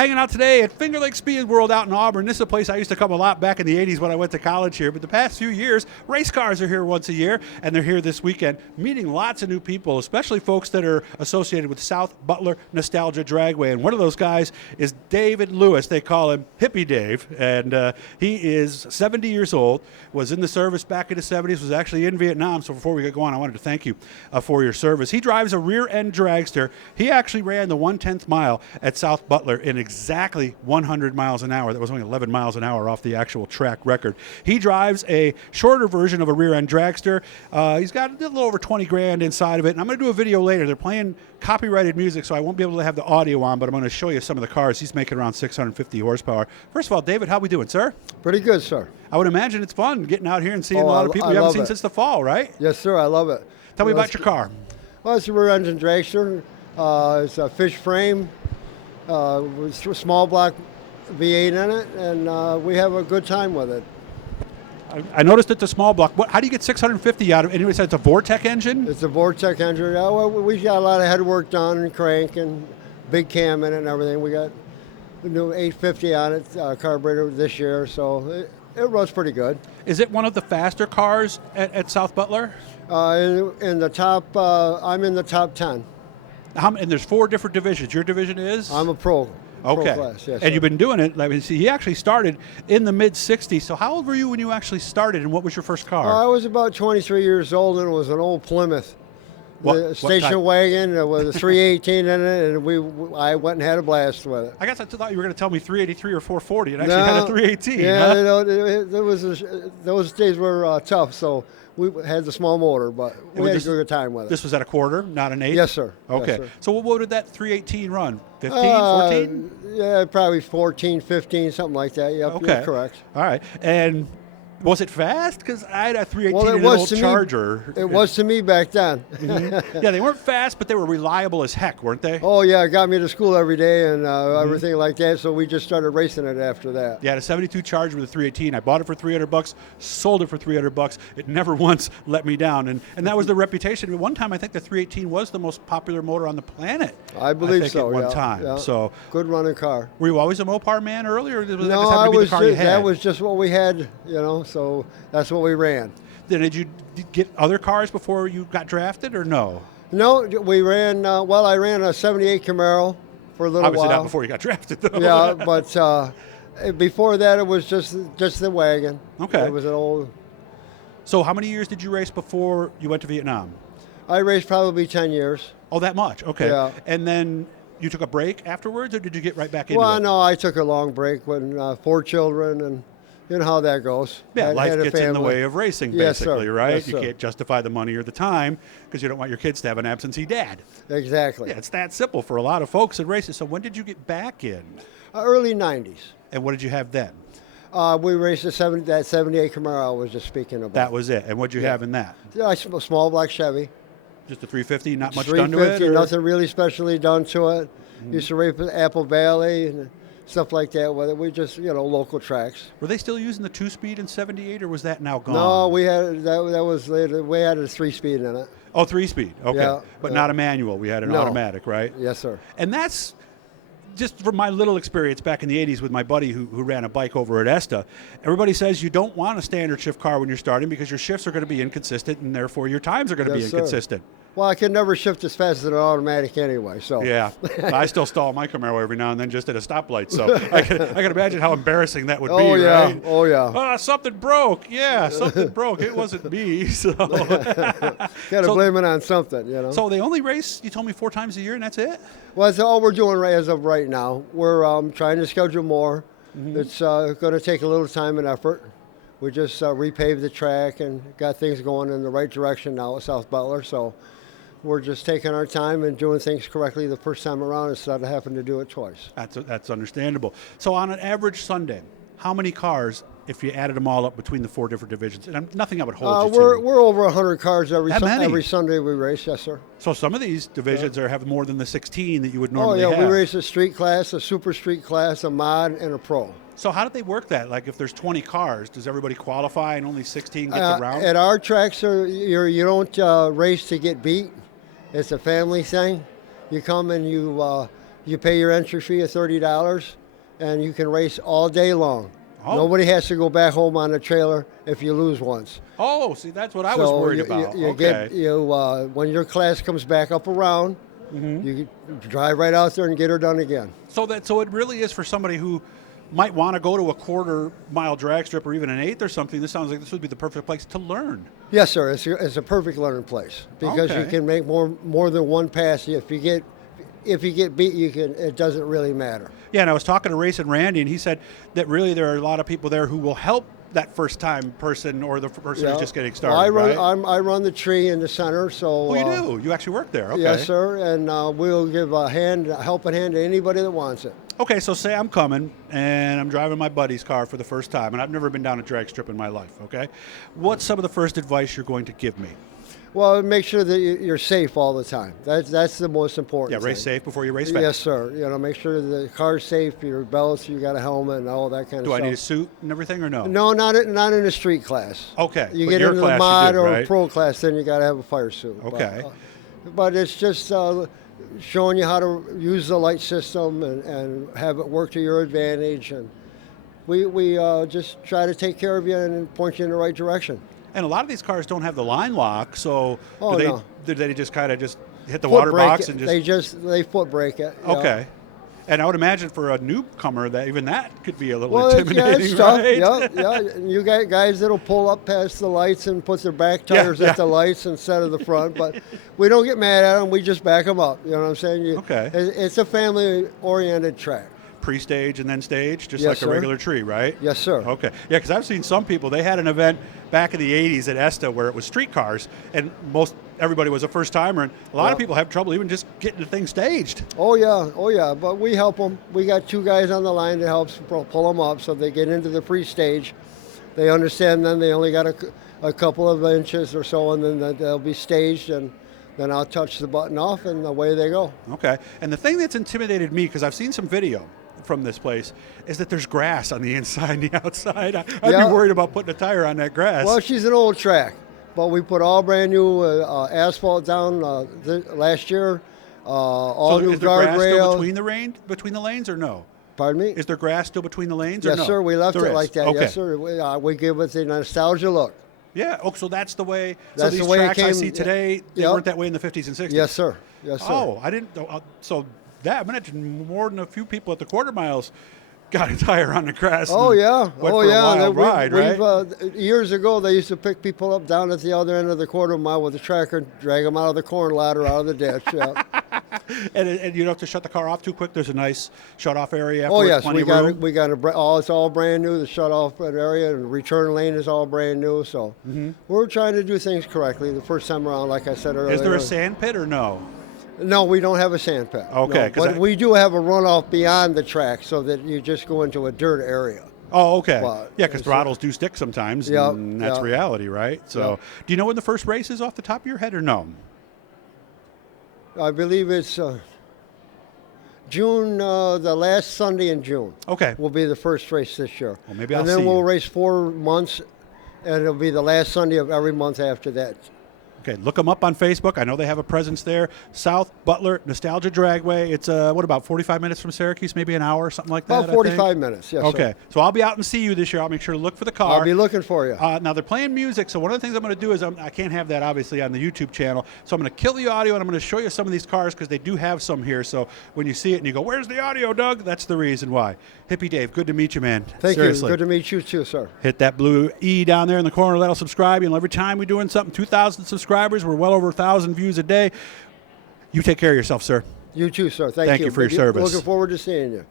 Hanging out today at Finger Lakes Speed World out in Auburn. This is a place I used to come a lot back in the 80s when I went to college here. But the past few years, race cars are here once a year, and they're here this weekend, meeting lots of new people, especially folks that are associated with South Butler Nostalgia Dragway. And one of those guys is David Lewis. They call him Hippie Dave, and he is 70 years old, was in the service back in the 70s, was actually in Vietnam. So before we get going, I wanted to thank you for your service. He drives a rear-end dragster. He actually ran the 1/10th mile at South Butler in exactly 100 miles an hour. That was only 11 miles an hour off the actual track record. He drives a shorter version of a rear-end dragster. He's got a little over 20 grand inside of it, and I'm going to do a video later. They're playing copyrighted music, so I won't be able to have the audio on, but I'm going to show you some of the cars. He's making around 650 horsepower. First of all, David, how we doing, sir? Pretty good, sir. I would imagine it's fun getting out here and seeing a lot of people you haven't seen since the fall, right? Yes, sir. I love it. Tell me about your car. Well, it's a rear-engine dragster. It's a fish frame. With a small block V8 in it, and we have a good time with it. I noticed it's a small block. How do you get 650 out of it? Anybody said it's a Vortec engine? It's a Vortec engine. We got a lot of head work done and crank and big cam in it and everything. We got the new 850 on it, carburetor this year, so it runs pretty good. Is it one of the faster cars at South Butler? In the top, I'm in the top 10. And there's 4 different divisions. Your division is? I'm a pro. Okay. Pro class, yes, and you've been doing it. Let me see. He actually started in the mid-'60s. So how old were you when you actually started, and what was your first car? I was about 23 years old, and it was an old Plymouth. The station wagon with a 318 in it, and I went and had a blast with it. I guess I thought you were going to tell me 383 or 440, and actually had a 318. Yeah, huh? Those days were tough, so we had the small motor, but we had a good time with it. This was at a quarter, not an 8? Yes, sir. Okay. Yes, sir. So what did that 318 run? 15, 14? Yeah, probably 14, 15, something like that. Yep, okay. You're correct. All right. And was it fast? Because I had a 318 in an old Charger. It was to me back then. Mm-hmm. Yeah, they weren't fast, but they were reliable as heck, weren't they? Oh, yeah. It got me to school every day and everything like that, so we just started racing it after that. Yeah, a 72 Charger with a 318. I bought it for $300, sold it for $300. It never once let me down, and that was the reputation. At one time, I think the 318 was the most popular motor on the planet. I believe so, at one time. Yeah. So good running car. Were you always a Mopar man early, or was that was just what we had, so that's what we ran. Then did you get other cars before you got drafted, or no? No, we ran, I ran a 78 Camaro for a little Obviously while. not before you got drafted, though. Yeah, but before that it was just the wagon. Okay. It was an old. So how many years did you race before you went to Vietnam? I raced probably 10 years. Oh, that much? Okay. Yeah. And then you took a break afterwards, or did you get right back into it? Well, no, I took a long break when 4 children, and you know how that goes. Yeah, life gets in the way of racing, basically, yes, right? Yes, you can't justify the money or the time because you don't want your kids to have an absentee dad. Exactly. Yeah, it's that simple for a lot of folks in races. So when did you get back in? Early 90s. And what did you have then? We raced that 78 Camaro I was just speaking about. That was it. And what did you have in that? Yeah, a small black Chevy. Just a 350, not much done to it? 350, nothing really specially done to it. Used to race with Apple Valley and stuff like that with it. We just, local tracks. Were they still using the 2-speed in 78, or was that now gone? No, we had that was later. We had a 3-speed in it. Oh, 3-speed. Okay. Yeah, but not a manual. We had an automatic, right? Yes, sir. And that's just from my little experience back in the 80s with my buddy who ran a bike over at ESTA. Everybody says you don't want a standard shift car when you're starting because your shifts are going to be inconsistent, and therefore your times are going to be inconsistent. Well, I can never shift as fast as an automatic anyway, so. Yeah. I still stall my Camaro every now and then just at a stoplight, so I can imagine how embarrassing that would be, right? Oh, yeah. Something broke. Yeah, something broke. It wasn't me, so. Got to blame it on something, So they only race, you told me, 4 times a year, and that's it? Well, that's all we're doing as of right now. We're trying to schedule more. Mm-hmm. It's going to take a little time and effort. We just repaved the track and got things going in the right direction now at South Butler, so we're just taking our time and doing things correctly the first time around instead of having to do it twice. That's understandable. So on an average Sunday, how many cars, if you added them all up between the 4 different divisions? And nothing I would hold you to. We're over 100 cars every Sunday we race, yes, sir. So some of these divisions have more than the 16 that you would normally have. We race a street class, a super street class, a mod, and a pro. So how did they work that? Like if there's 20 cars, does everybody qualify and only 16 gets around? At our tracks, you don't race to get beat. It's a family thing. You come and you You pay your entry fee of $30, and you can race all day long. Oh. Nobody has to go back home on the trailer if you lose once. Oh, see, that's what I was worried about. You okay. When your class comes back up around, you drive right out there and get her done again. So it really is for somebody who might want to go to a quarter-mile drag strip or even an eighth or something. This sounds like this would be the perfect place to learn. Yes, sir. It's a perfect learning place because you can make more than one pass. If you get beat, it doesn't really matter. Yeah, and I was talking to Racing Randy, and he said that really there are a lot of people there who will help that first-time person or the person who's just getting started. Well, I run the tree in the center, so. Oh, you do? You actually work there? Okay. Yes, sir, and we'll give a helping hand to anybody that wants it. Okay, so say I'm coming and I'm driving my buddy's car for the first time, and I've never been down a drag strip in my life. Okay, what's some of the first advice you're going to give me? Well, make sure that you're safe all the time. That's the most important. Yeah, race safe before you race fast. Yes, sir. Make sure the car's safe, your belts, you got a helmet, and all that kind of stuff. Do I need a suit and everything, or no? No, not in a street class. Okay, You but get your into class the mod you do, or right? pro class, then you got to have a fire suit. Okay. But it's just showing you how to use the light system and have it work to your advantage, and we just try to take care of you and point you in the right direction. And a lot of these cars don't have the line lock, so do they just kind of just hit the Foot water brake box it. and just they foot brake it. Okay. And I would imagine for a newcomer that even that could be a little Well, intimidating, it's tough. right? Yeah. You got guys that'll pull up past the lights and put their back tires at the lights instead of the front, but we don't get mad at them. We just back them up. You know what I'm saying? Okay. It's a family-oriented track. Pre-stage and then stage, just Yes, like sir. a regular tree, right? Yes, sir. Okay. Yeah, because I've seen some people, they had an event back in the 80s at ESTA where it was street cars, and everybody was a first-timer, and a lot of people have trouble even just getting the thing staged. Oh, yeah. But we help them. We got 2 guys on the line that helps pull them up so they get into the pre-stage. They understand then they only got a couple of inches or so, and then they'll be staged, and then I'll touch the button off, and away they go. Okay. And the thing that's intimidated me, because I've seen some video from this place, is that there's grass on the inside and the outside. I'd be worried about putting a tire on that grass. Well, she's an old track, but we put all brand new asphalt down last year. All new is there grass still guardrails. between the lanes, or no? Pardon me? Is there grass still between the lanes, or no? Yes, sir. We left There it is. like that. Okay. Yes, sir. We give it the nostalgia look. Yeah. Oh, so that's the way. That's so these the way it tracks I came- see today, they Yep. weren't that way in the 50s and 60s. Yes, sir. Yes, sir. Oh, I didn't. So that I imagine more than a few people at the quarter miles got a tire on the grass. Oh, and yeah. Went for a wild ride, right? Years ago, they used to pick people up down at the other end of the quarter mile with a tractor, drag them out of the corn ladder, out of the ditch. Yeah. And you don't have to shut the car off too quick. There's a nice shut-off area. Oh, afterwards, yes. plenty We of got room. it's all brand new. The shut-off area and return lane is all brand new. So we're trying to do things correctly the first time around, like I said earlier. Is there a sand pit or no? No, we don't have a sand pit. Okay, no, 'cause but we do have a runoff beyond the track so that you just go into a dirt area. Oh, okay. But Yeah, because throttles do stick sometimes, Yep, and that's yep. reality, right? So, do you know when the first race is off the top of your head, or no? I believe it's June, the last Sunday in June. Okay. Will be the first race this year. Well, maybe I'll and then see we'll you. race 4 months, and it'll be the last Sunday of every month after that. Okay, look them up on Facebook. I know they have a presence there. South Butler Nostalgia Dragway. It's about 45 minutes from Syracuse, maybe an hour, something like that. About 45 minutes, yes. Okay, Sir. so I'll be out and see you this year. I'll make sure to look for the car. I'll be looking for you. Now they're playing music, so one of the things I'm going to do is I can't have that obviously on the YouTube channel. So I'm going to kill the audio and I'm going to show you some of these cars because they do have some here. So when you see it and you go, "Where's the audio, Doug?" That's the reason why. Hippie Dave, good to meet you, man. Thank Seriously. you. Good to meet you too, sir. Hit that blue E down there in the corner. That'll subscribe. Every time we're doing something, 2,000 subscribers. We're well over 1,000 views a day. You take care of yourself, sir. You too, sir. Thank you. Thank you for your service. Looking forward to seeing you.